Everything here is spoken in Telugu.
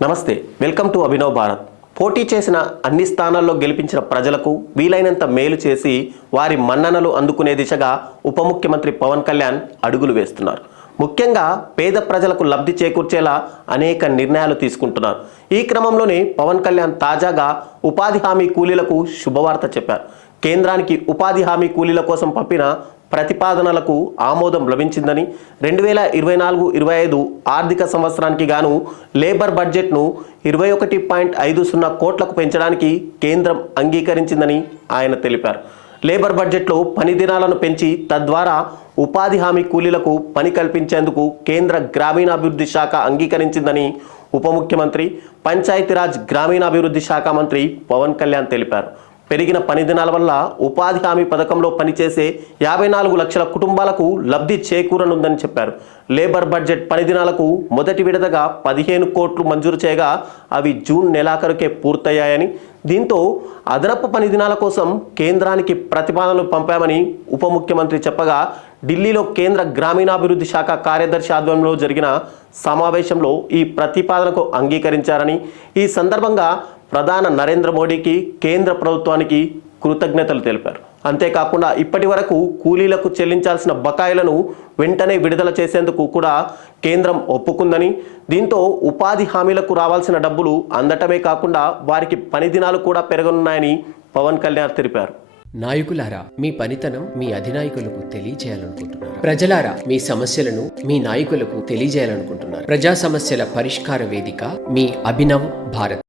నమస్తే, వెల్కమ్ టు అభినవ్ భారత్. పోటీ చేసిన అన్ని స్థానాల్లో గెలిపించిన ప్రజలకు వీలైనంత మేలు చేసి వారి మన్ననలు అందుకునే దిశగా ఉప ముఖ్యమంత్రి పవన్ కళ్యాణ్ అడుగులు వేస్తున్నారు. ముఖ్యంగా పేద ప్రజలకు లబ్ధి చేకూర్చేలా అనేక నిర్ణయాలు తీసుకుంటున్నారు. ఈ క్రమంలోనే పవన్ కళ్యాణ్ తాజాగా ఉపాధి హామీ కూలీలకు శుభవార్త చెప్పారు. కేంద్రానికి ఉపాధి హామీ కూలీల కోసం పంపిన ప్రతిపాదనలకు ఆమోదం లభించిందని 2024-25 ఆర్థిక సంవత్సరానికి గాను లేబర్ బడ్జెట్ను 21.50 కోట్లకు పెంచడానికి కేంద్రం అంగీకరించిందని ఆయన తెలిపారు. లేబర్ బడ్జెట్లో పని దినాలను పెంచి తద్వారా ఉపాధి హామీ కూలీలకు పని కల్పించేందుకు కేంద్ర గ్రామీణాభివృద్ధి శాఖ అంగీకరించిందని ఉప ముఖ్యమంత్రి, పంచాయతీరాజ్ గ్రామీణాభివృద్ధి శాఖ మంత్రి పవన్ కళ్యాణ్ తెలిపారు. పెరిగిన పని దినాల వల్ల ఉపాధి హామీ పథకంలో పనిచేసే 54 లక్షల కుటుంబాలకు లబ్ధి చేకూరనుందని చెప్పారు. లేబర్ బడ్జెట్ పని దినాలకు మొదటి విడతగా 15 కోట్లు మంజూరు చేయగా అవి జూన్ నెలాఖరుకే పూర్తయ్యాయని, దీంతో అదనపు పని దినాల కోసం కేంద్రానికి ప్రతిపాదనలు పంపామని ఉప ముఖ్యమంత్రి చెప్పగా, ఢిల్లీలో కేంద్ర గ్రామీణాభివృద్ధి శాఖ కార్యదర్శి ఆధ్వర్యంలో జరిగిన సమావేశంలో ఈ ప్రతిపాదనకు అంగీకరించారని, ఈ సందర్భంగా ప్రధాని నరేంద్ర మోడీకి, కేంద్ర ప్రభుత్వానికి కృతజ్ఞతలు తెలిపారు. అంతేకాకుండా ఇప్పటి వరకు కూలీలకు చెల్లించాల్సిన బకాయిలను వెంటనే విడుదల చేసేందుకు కూడా కేంద్రం ఒప్పుకుందని, దీంతో ఉపాధి హామీలకు రావాల్సిన డబ్బులు అందటమే కాకుండా వారికి పని దినాలు కూడా పెరగనున్నాయని పవన్ కళ్యాణ్ తెలిపారు. నాయకులారా, మీ పనితనం మీ అధినాయకులకు తెలియజేయాలనుకుంటున్నారు. ప్రజలారా, మీ సమస్యలను మీ నాయకులకు తెలియజేయాలనుకుంటున్నారు. ప్రజా సమస్యల పరిష్కార వేదిక మీ అభినవ్ భారత్.